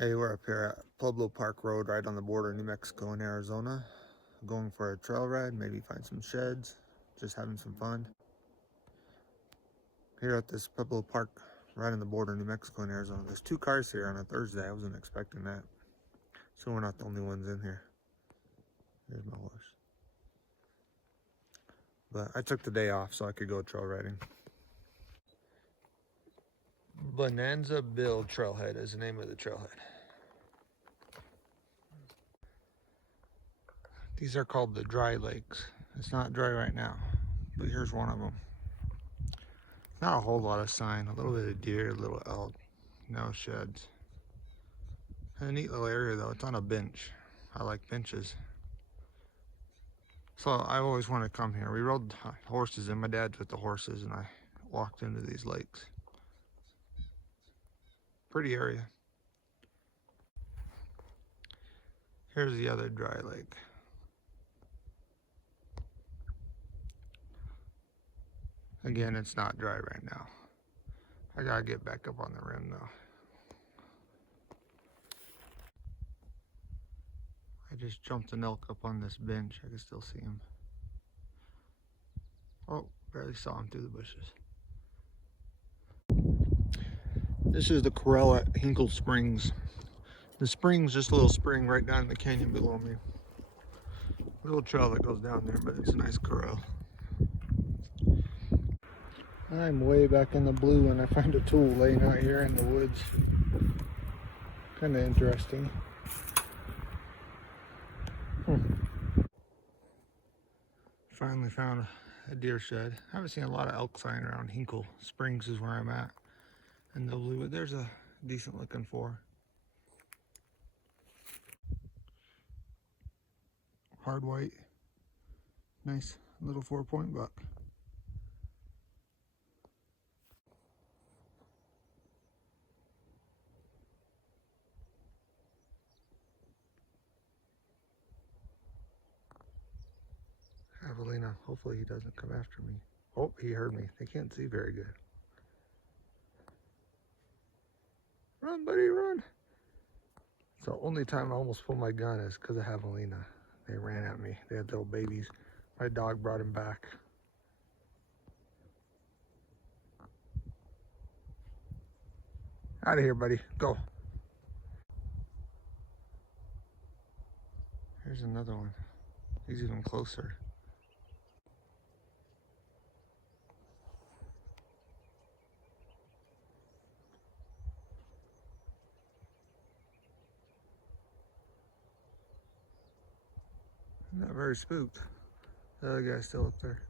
Hey, we're up here at Pueblo Park Road, right on the border of New Mexico and Arizona. Going for a trail ride, maybe find some sheds, just having some fun. Here at this Pueblo Park, right on the border of New Mexico and Arizona. There's 2 cars here on a Thursday. I wasn't expecting that. So we're not the only ones in here. There's my horse. But I took the day off so I could go trail riding. Bonanza Bill Trailhead is the name of the trailhead. These are called the dry lakes. It's not dry right now, but here's one of them. Not a whole lot of sign, a little bit of deer, a little elk, no sheds. A neat little area though, it's on a bench. I like benches. So I always wanted to come here. We rode horses and my dad's with the horses and I walked into these lakes. Pretty area. Here's the other dry lake. Again, it's not dry right now. I gotta get back up on the rim though. I just jumped an elk up on this bench. I can still see him. Oh, barely saw him through the bushes. This is the corral at Hinkle Springs. The spring's just a little spring right down in the canyon below me. A little trail that goes down there, but it's a nice corral. I'm way back in the blue and I find a tool laying out here in the woods. Kind of interesting. Finally found a deer shed. I haven't seen a lot of elk sign around Hinkle Springs is where I'm at. And the blue, there's a decent looking 4. Hard white. Nice little 4-point buck. Javelina, hopefully he doesn't come after me. Oh, he heard me. They can't see very good. Run, buddy, run. It's the only time I almost pulled my gun is because of Javelina. They ran at me. They had little babies. My dog brought him back. Out of here, buddy. Go. Here's another one. He's even closer. I'm not very spooked. The other guy's still up there.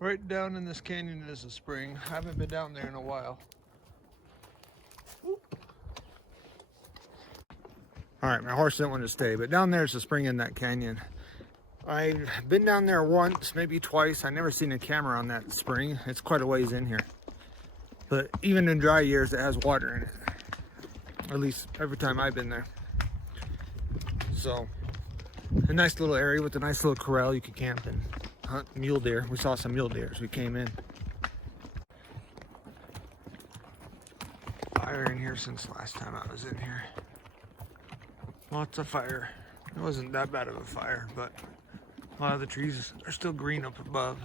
Right down in this canyon is a spring. I haven't been down there in a while. All right, my horse didn't want to stay, but down there's a spring in that canyon. I've been down there once, maybe twice. I've never seen a camera on that spring. It's quite a ways in here. But even in dry years, it has water in it. At least every time I've been there. So, a nice little area with a nice little corral. You could camp and hunt mule deer. We saw some mule deer as we came in. Fire in here since last time I was in here. Lots of fire. It wasn't that bad of a fire, but a lot of the trees are still green up above.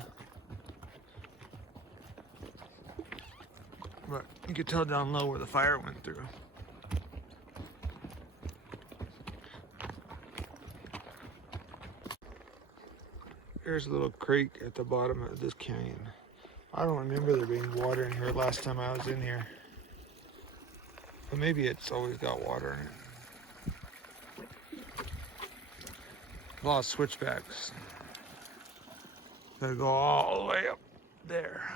But you could tell down low where the fire went through. There's a little creek at the bottom of this canyon. I don't remember there being water in here last time I was in here. But maybe it's always got water in it. A lot of switchbacks. Gotta go all the way up there.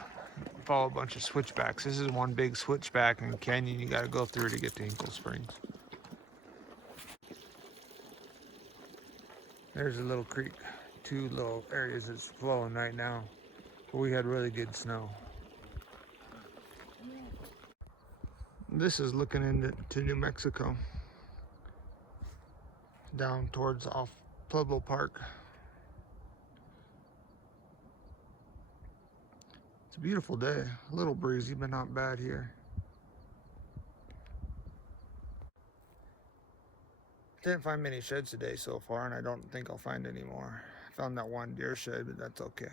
Follow a bunch of switchbacks. This is one big switchback in the canyon you gotta go through to get to Hinkle Springs. There's a little creek. Two little areas that's flowing right now. But we had really good snow. This is looking into New Mexico. Down towards off Pueblo Park. It's a beautiful day. A little breezy, but not bad here. Didn't find many sheds today so far, and I don't think I'll find any more. I found that one deer shed, but that's okay.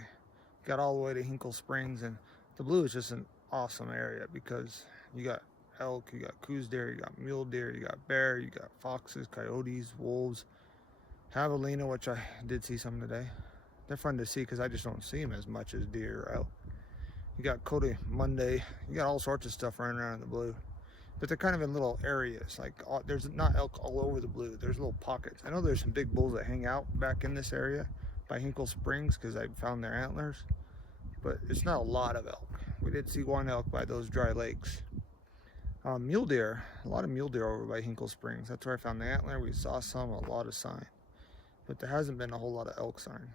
Got all the way to Hinkle Springs, and the Blue is just an awesome area because you got elk, you got Coues deer, you got mule deer, you got bear, you got foxes, coyotes, wolves, javelina, which I did see some today. They're fun to see because I just don't see them as much as deer or elk. You got Cody Monday, you got all sorts of stuff running around in the Blue. But they're kind of in little areas. Like there's not elk all over the Blue. There's little pockets. I know there's some big bulls that hang out back in this area by Hinkle Springs because I found their antlers. But it's not a lot of elk. We did see one elk by those dry lakes. Mule deer, a lot of mule deer over by Hinkle Springs. That's where I found the antler. We saw some, a lot of sign. But there hasn't been a whole lot of elk sign.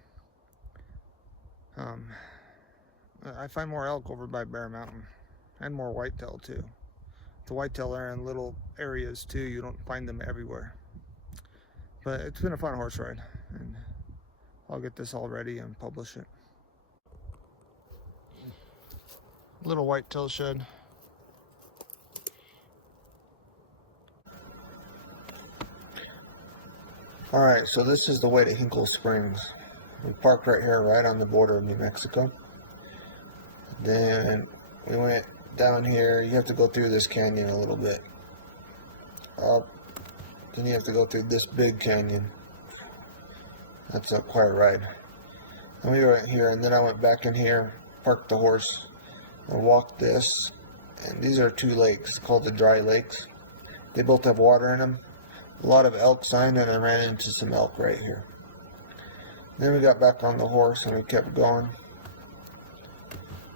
I find more elk over by Bear Mountain and more whitetail too. The whitetail are in little areas too. You don't find them everywhere. But it's been a fun horse ride, and I'll get this all ready and publish it. Little whitetail shed. All right, so this is the way to Hinkle Springs. We parked right here, right on the border of New Mexico. Then we went down here. You have to go through this canyon a little bit. Up. Then you have to go through this big canyon. That's quite a ride. And we were here, and then I went back in here, parked the horse, and walked this. And these are two lakes called the Dry Lakes. They both have water in them. A lot of elk sign, and I ran into some elk right here. Then we got back on the horse, and we kept going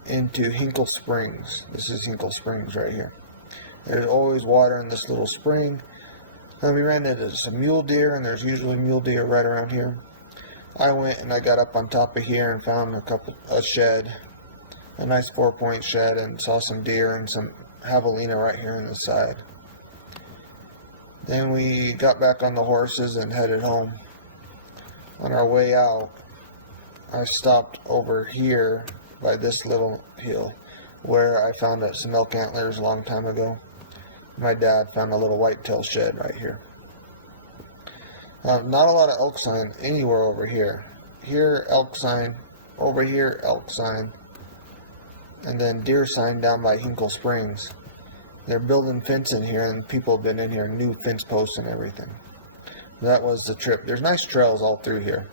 into Hinkle Springs. This is Hinkle Springs right here. There's always water in this little spring. And we ran into some mule deer, and there's usually mule deer right around here. I went and I got up on top of here and found a shed, a nice 4-point shed, and saw some deer and some javelina right here on the side. Then we got back on the horses and headed home. On our way out, I stopped over here by this little hill where I found some elk antlers a long time ago. My dad found a little whitetail shed right here. Not a lot of elk sign anywhere over here. Here, elk sign. Over here, elk sign. And then deer sign down by Hinkle Springs. They're building fence in here, and people have been in here, new fence posts and everything. That was the trip. There's nice trails all through here.